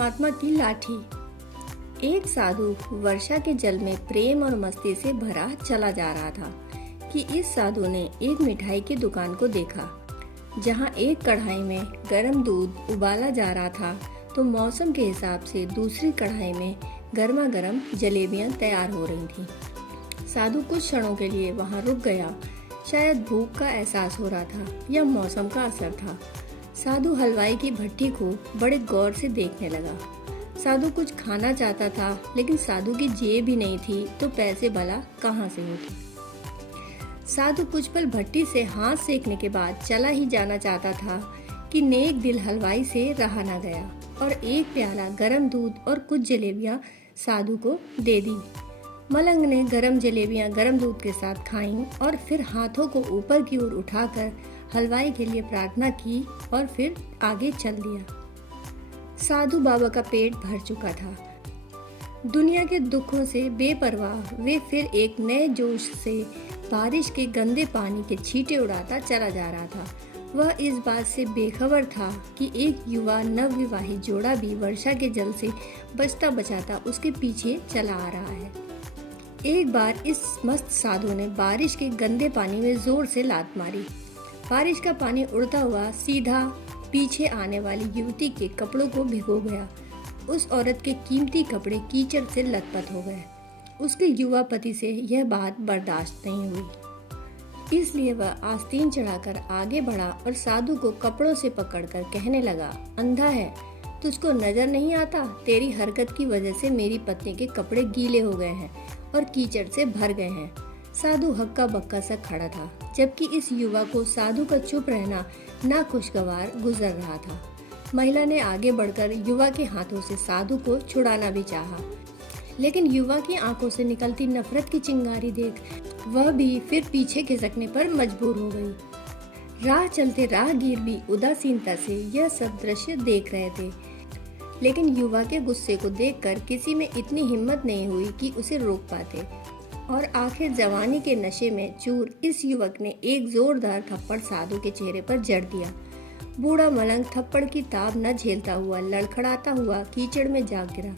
महात्मा की लाठी। एक साधु वर्षा के जल में प्रेम और मस्ती से भरा चला जा रहा था कि इस साधु ने एक मिठाई की दुकान को देखा जहां एक कढ़ाई में गर्म दूध उबाला जा रहा था तो मौसम के हिसाब से दूसरी कढ़ाई में गर्मा गर्म जलेबियां तैयार हो रही थीं। साधु कुछ क्षणों के लिए वहां रुक गया। शायद भूख का एहसास हो रहा था या मौसम का असर था। साधु हलवाई की भट्टी को बड़े गौर से देखने लगा। साधु कुछ खाना चाहता था लेकिन साधु की जेब ही नहीं थी तो पैसे भला कहाँ से होते। साधु कुछ पल भट्टी से हाथ सेकने के बाद चला ही जाना चाहता था कि नेक दिल हलवाई से रहा न गया और एक प्याला गरम दूध और कुछ जलेबियां साधु को दे दी। मलंग ने गरम जलेबियां गरम दूध के साथ खाईं और फिर हाथों को ऊपर की ओर उठाकर हलवाई के लिए प्रार्थना की और फिर आगे चल दिया। साधु बाबा का पेट भर चुका था। दुनिया के दुखों से बेपरवाह वे फिर एक नए जोश से बारिश के गंदे पानी के छींटे उड़ाता चला जा रहा था। वह इस बात से बेखबर था कि एक युवा नवविवाहित जोड़ा भी वर्षा के जल से बचता बचाता उसके पीछे चला आ रहा है। एक बार इस मस्त साधु ने बारिश के गंदे पानी में जोर से लात मारी। बारिश का पानी उड़ता हुआ सीधा पीछे आने वाली युवती के कपड़ों को भिगो गया। उस औरत के कीमती कपड़े कीचड़ से लथपथ हो गए। उसके युवा पति से यह बात बर्दाश्त नहीं हुई, इसलिए वह आस्तीन चढ़ाकर आगे बढ़ा और साधु को कपड़ों से पकड़कर कहने लगा, अंधा है, तुझको नजर नहीं आता? तेरी हरकत की वजह से मेरी पत्नी के कपड़े गीले हो गए हैं और कीचड़ से भर गए हैं। साधु हक्का बक्का सा खड़ा था, जबकि इस युवा को साधु का चुप रहना नाखुशगवार गुजर रहा था। महिला ने आगे बढ़कर युवा के हाथों से साधु को छुड़ाना भी चाहा, लेकिन युवा की आंखों से निकलती नफरत की चिंगारी देख वह भी फिर पीछे खिसकने पर मजबूर हो गई। राह चलते राहगीर भी उदासीनता से यह सब दृश्य देख रहे थे, लेकिन युवा के गुस्से को देखकर किसी में इतनी हिम्मत नहीं हुई कि उसे रोक पाते और आखिर जवानी के नशे में चूर इस युवक ने एक जोरदार थप्पड़ साधु के चेहरे पर जड़ दिया। बूढ़ा मलंग थप्पड़ की ताब न झेलता हुआ लड़खड़ाता हुआ कीचड़ में जा गिरा।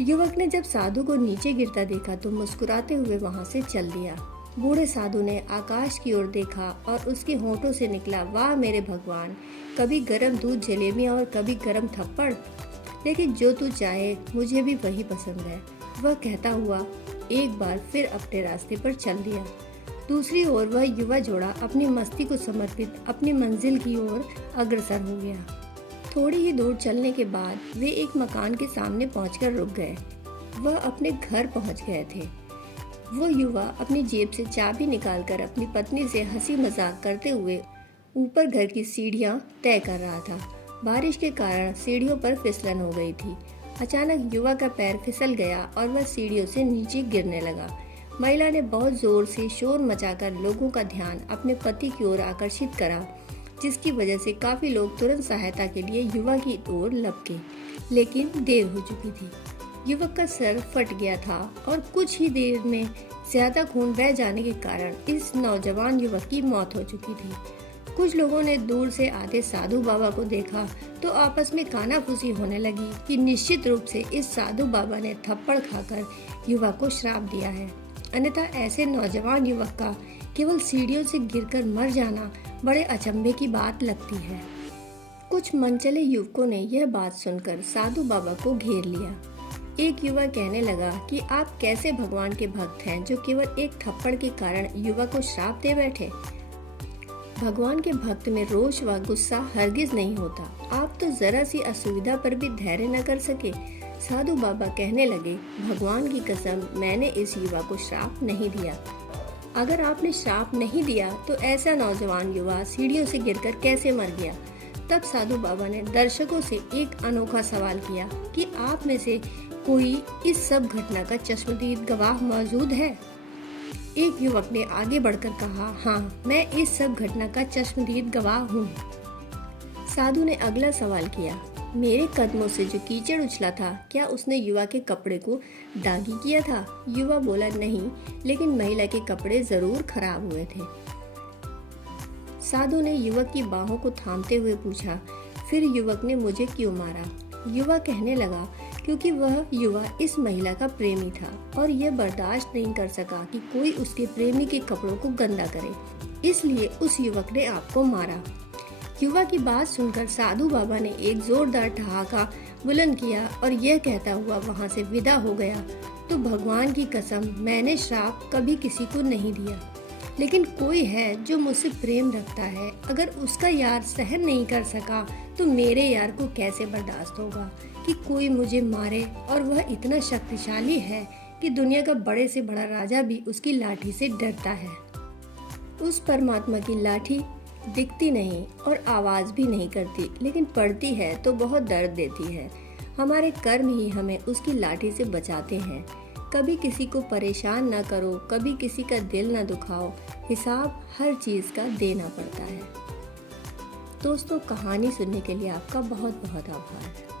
युवक ने जब साधु को नीचे गिरता देखा तो मुस्कुराते हुए वहां से चल दिया। बूढ़े साधु ने आकाश की ओर देखा और उसके होठों से निकला, वाह मेरे भगवान, कभी गरम दूध जलेबियां और कभी गरम थप्पड़, लेकिन जो तू चाहे मुझे भी वही पसंद है। वह कहता हुआ एक बार फिर अपने रास्ते पर चल दिया। दूसरी ओर वह युवा जोड़ा अपनी मस्ती को समर्पित अपनी मंजिल की ओर अग्रसर हो गया। थोड़ी ही दूर चलने के बाद वे एक मकान के सामने पहुंचकर रुक गए। वह अपने घर पहुंच गए थे। वो युवा अपनी जेब से चाबी निकालकर अपनी पत्नी से हंसी मजाक करते हुए ऊपर घर की सीढ़ियां तय कर रहा था। बारिश के कारण सीढ़ियों पर फिसलन हो गई थी। अचानक युवा का पैर फिसल गया और वह सीढ़ियों से नीचे गिरने लगा। महिला ने बहुत जोर से शोर मचाकर लोगों का ध्यान अपने पति की ओर आकर्षित करा, जिसकी वजह से काफी लोग तुरंत सहायता के लिए युवा की ओर लपके, लेकिन देर हो चुकी थी। युवक का सर फट गया था और कुछ ही देर में ज्यादा खून बह जाने के कारण इस नौजवान युवक की मौत हो चुकी थी। कुछ लोगों ने दूर से आते साधु बाबा को देखा तो आपस में कानाफूसी होने लगी कि निश्चित रूप से इस साधु बाबा ने थप्पड़ खाकर युवक को श्राप दिया है, अन्यथा ऐसे नौजवान युवक का केवल सीढ़ियों से गिरकर मर जाना बड़े अचंभे की बात लगती है। कुछ मनचले युवकों ने यह बात सुनकर साधु बाबा को घेर लिया। एक युवा कहने लगा कि आप कैसे भगवान के भक्त हैं जो केवल एक थप्पड़ के कारण युवा को श्राप दे बैठे। भगवान के भक्त में रोष व गुस्सा हरगिज नहीं होता। आप तो जरा सी असुविधा पर भी धैर्य न कर सके। साधु बाबा कहने लगे, भगवान की कसम, मैंने इस युवा को श्राप नहीं दिया। अगर आपने श्राप नहीं दिया तो ऐसा नौजवान युवा सीढ़ियों से गिरकर कैसे मर गया? तब साधु बाबा ने दर्शकों से एक अनोखा सवाल किया कि आप में से कोई इस सब घटना का चश्मदीद गवाह मौजूद है? एक युवक ने आगे बढ़कर कहा, हाँ, मैं इस सब घटना का चश्मदीद गवाह हूँ। साधु ने अगला सवाल किया, मेरे कदमों से जो कीचड़ उछला था, क्या उसने युवा के कपड़े को दागी किया था? युवा बोला, नहीं, लेकिन महिला के कपड़े जरूर खराब हुए थे। साधु ने युवक की बाहों को थामते हुए पूछा, फिर युवक ने मुझे क्यों मारा? युवा कहने लगा क्योंकि वह युवा इस महिला का प्रेमी था और यह बर्दाश्त नहीं कर सका कि कोई उसके प्रेमी के कपड़ों को गंदा करे, इसलिए उस युवक ने आपको मारा। युवा की बात सुनकर साधु बाबा ने एक जोरदार ठहाका बुलंद किया और यह कहता हुआ वहां से विदा हो गया, तो भगवान की कसम, मैंने श्राप कभी किसी को नहीं दिया, लेकिन कोई है जो मुझसे प्रेम रखता है, अगर उसका यार सहन नहीं कर सका तो मेरे यार को कैसे बर्दाश्त होगा कि कोई मुझे मारे, और वह इतना शक्तिशाली है कि दुनिया का बड़े से बड़ा राजा भी उसकी लाठी से डरता है। उस परमात्मा की लाठी दिखती नहीं और आवाज भी नहीं करती, लेकिन पड़ती है तो बहुत दर्द देती है। हमारे कर्म ही हमें उसकी लाठी से बचाते हैं। कभी किसी को परेशान न करो, कभी किसी का दिल न दुखाओ, हिसाब हर चीज का देना पड़ता है। दोस्तों, कहानी सुनने के लिए आपका बहुत बहुत आभार।